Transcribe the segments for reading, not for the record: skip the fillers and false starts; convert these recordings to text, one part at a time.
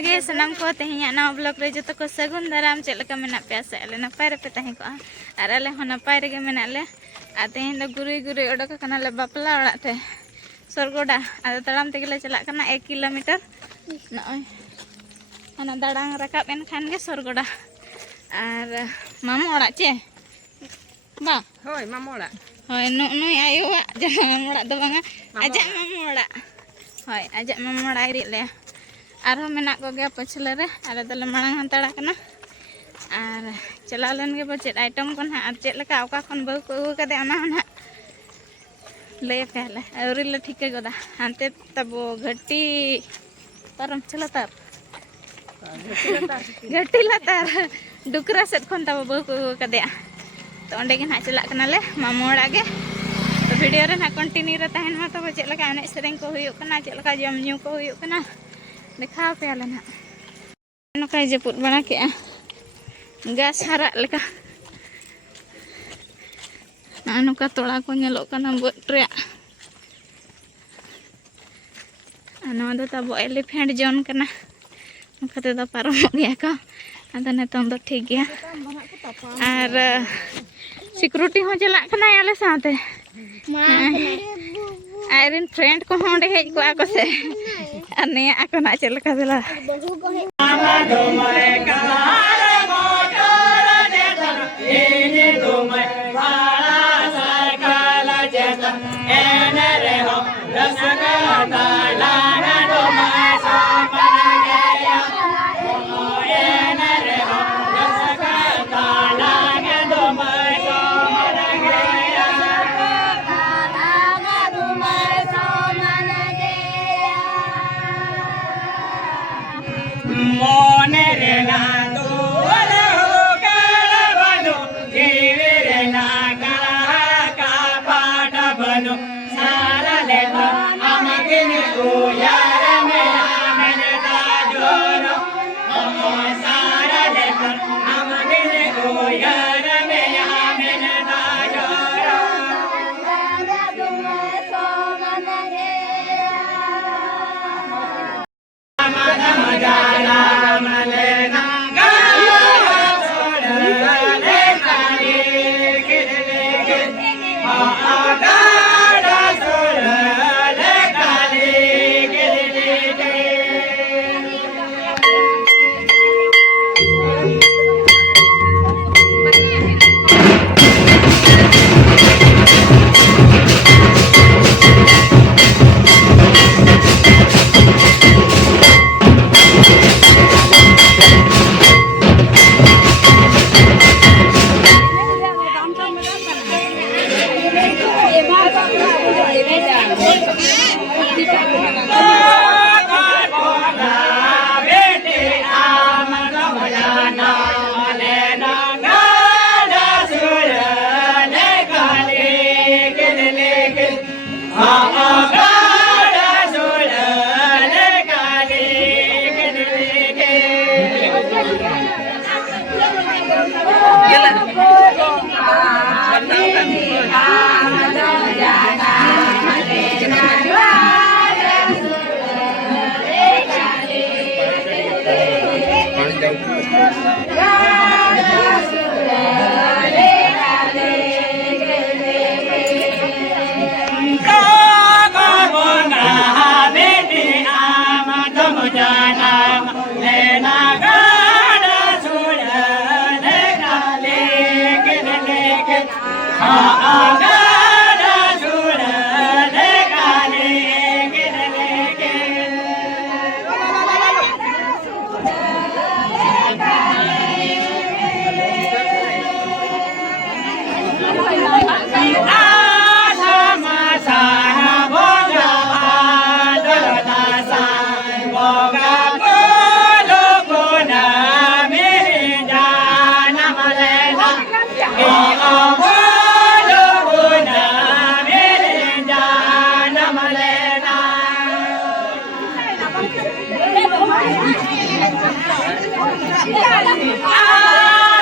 गे सनाम को तेहिया नवा ब्लॉग रे जो को सगुन दाराम चेक लका मेना पे आसे आले नपाय रे पे तहे को आर आले हो नपाय रे गे मेना ले आ तेहिन दो गुरुई गुरुई ओडक कना ले बापला ओड़ा ते सरगोडा आदो तड़ाम तेगे ले चला कना 1 किलोमीटर नय अना दाड़ांग Rakab N Khan gay सरगोडा are मामू ओड़ा चे बा होय मामू ओड़ा होय नुई आयुआ जमा मामू ओड़ा दो बांगा आजा मामू ओड़ा होय आजा मामू ओड़ा इरी ले आरो मेना को गया पछले रे आले दले मांग हंताड़ा कना आर चला लेन गे बचेत आइटम को ना आर चेक लका ओका खन बहु को अगु कदे अना ना ले पहले औरी ले ठीक गदा हानते तबो घटी परम चला तार घटी लतार डुकरा सेट खन तबो बहु को अगु कदे तो ओंडे गे ना चला कना ले मामू ओड़ा गे तो वीडियो रे ना कंटिन्यू रे तहन मा तो चेक लका एने सेरेंग को हुयो कना चेक लका जम न्यू को हुयो कना देखा पे आले ना नोका जपुत बना के गास हरा लेका नोका तोड़ा को नेलो कना बट रे नवा दो तब एलिफेंट जोन कना नोका ते दो पारम गया का आदा नेतों दो ठीक गया आर सिक्योरिटी हो चला कना आले साथे आयरन फ्रेंड को होंडे हेज को आको से अने आको ना चल का देला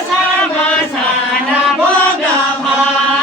Sama sana boga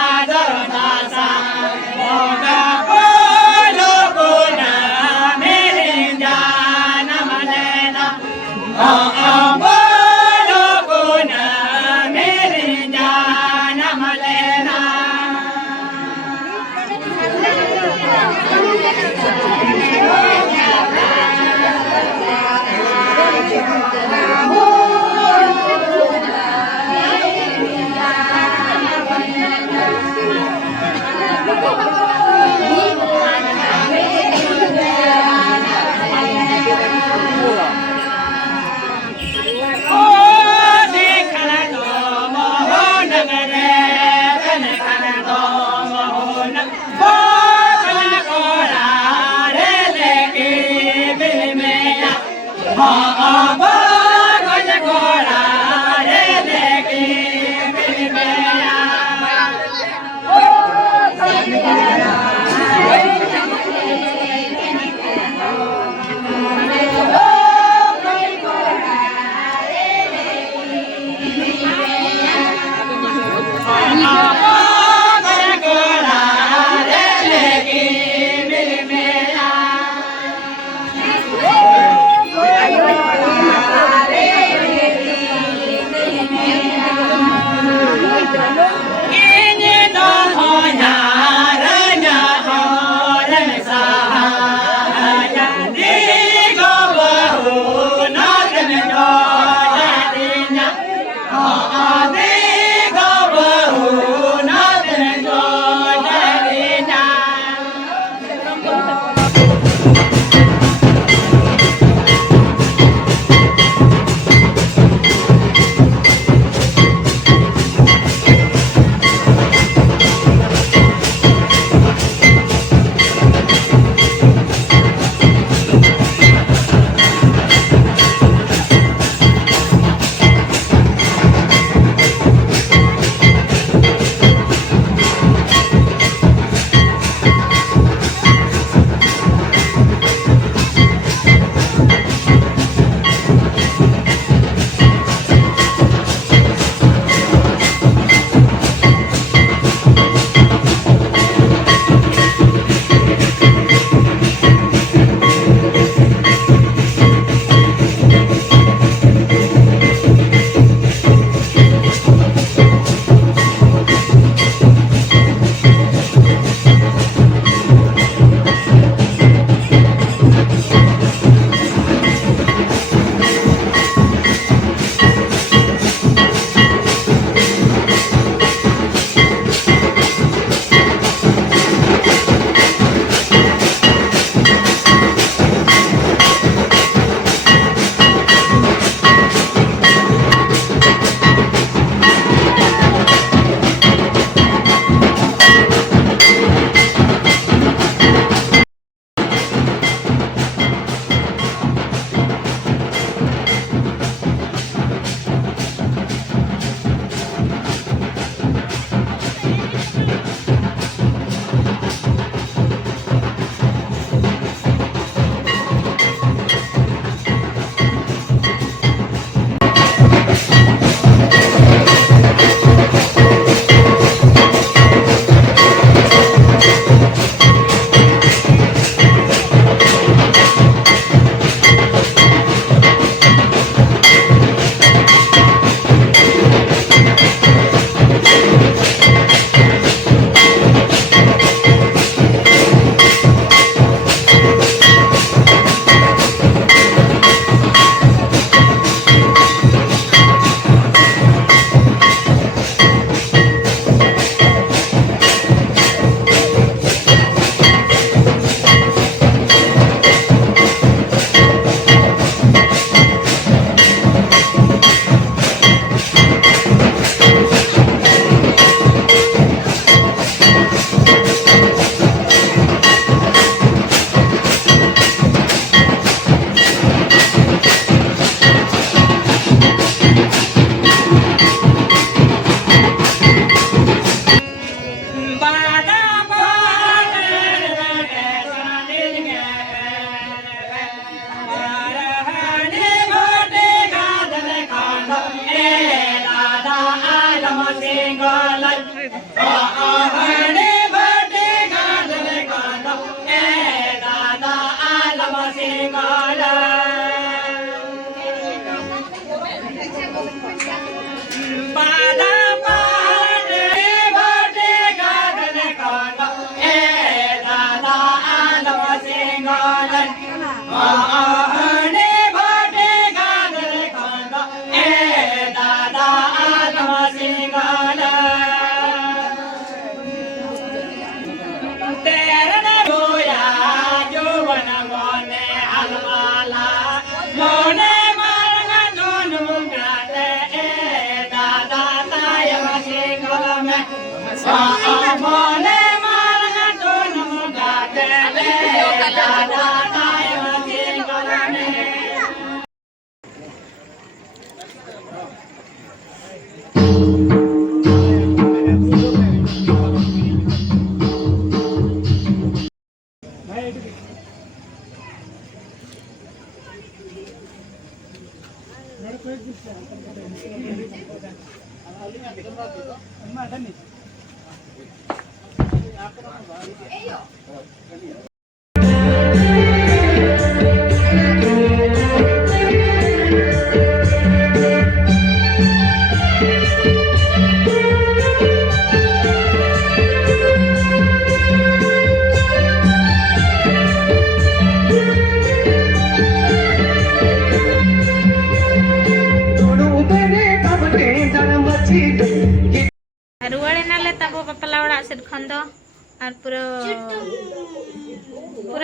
और पूरा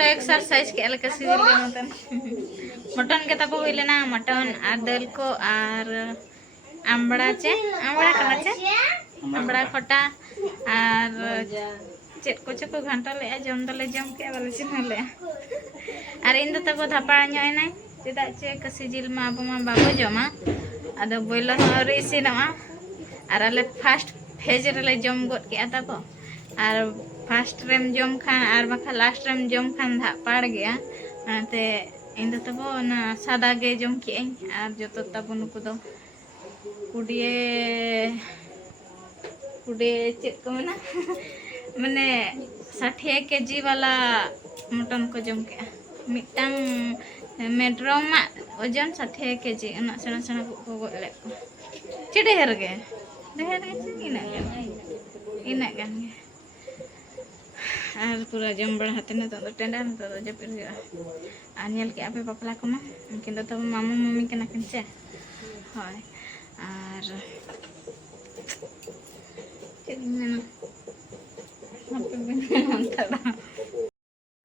एक्सरसाइज के अलग सीजन के मटन के तब हुई लेना मटन और दाल को और आमबड़ा चे आमबड़ा खटा और चेक को चको घंटा ले जम दले जम के वाले चिन्ह ले और इन तब धापा ना चेदा चे कसी जिल मा अब मा बाबो जमा अद बॉयलर हरी इसिनवा और अले फास्ट फेज रे जम गद के तब और फास्ट रेम जम खान और बखा लास्ट रेम जम खान धापाड़ गया ते इन तब सादा गे जम के और जो तब नुकु दो कुड़े चेक को मना माने 60 केजी वाला मटन को जम के मिटन मेड्रोम ओजन 60 केजी उना सेना सेना को गोले चे ढेर गे इना गन और पूरा जम बड़ा हाथ ने तो टेंडा ने तो जपिर आ नेल के आपे बापला को मा उनकिन तो मामा मम्मी के नाकिन चे हाय और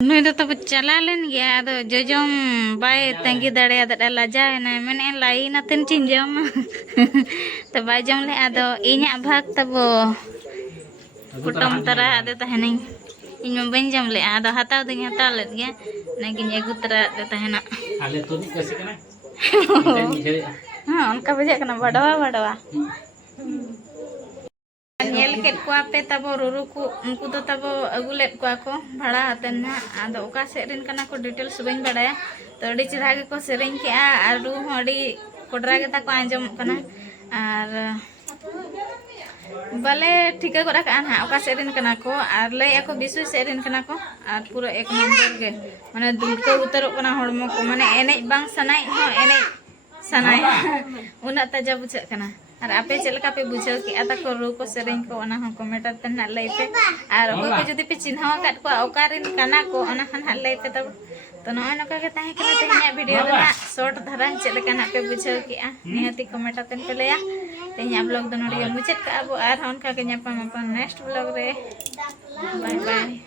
नुई तो तब चला लेन गया अद जोजम बाय तंगी दड़े अद लजाए ना मैंने लाई ना तिन चिन जम तो बाय जम ले अद इन्या भाग तब कुटुम तरा अद तहनी इन बन जम ले अद हताव दिन हताव ले गया नागिन एगु तरा अद तहना आले तो नहीं कैसे करना हां उनका बजे कना बड़वा नेल के कुआ पे तब रुरु को उनको तो तब अगुले कुआ को भाड़ा हतन ना आदो ओका सेरिन कना को डिटेल्स बइन बड़ाया तो अड़ी चढ़ा के को सेरिन के आ रु हडी कोडरा के ता को आंजम कना और भले ठीका को रखा ना ओका सेरिन कना को और ले एको बिसु सेरिन कना को और पूरा एक नंबर के माने दुलको उतरो कना हड़मो को माने एने बांग सनाई हो एने सनाई उना ताजा बुझे कना और आपे चलका पे बुझो कि आता को रू को सेरिन को ओना हो कमेंट तन ना लई पे और ओको को जदी पे चिन्हाव काट को ओकारिन कना को ओना खन हा लई पे तब तो नय नका के ताहे कना तेहना वीडियो रे शॉर्ट धरा चलका ना पे बुझो कि निहति कमेंट तन पे लेया तेहना ब्लॉग दो नोडियो मुचेत का अब आर हन का के न्यापा अपन नेक्स्ट ब्लॉग रे बाय बाय।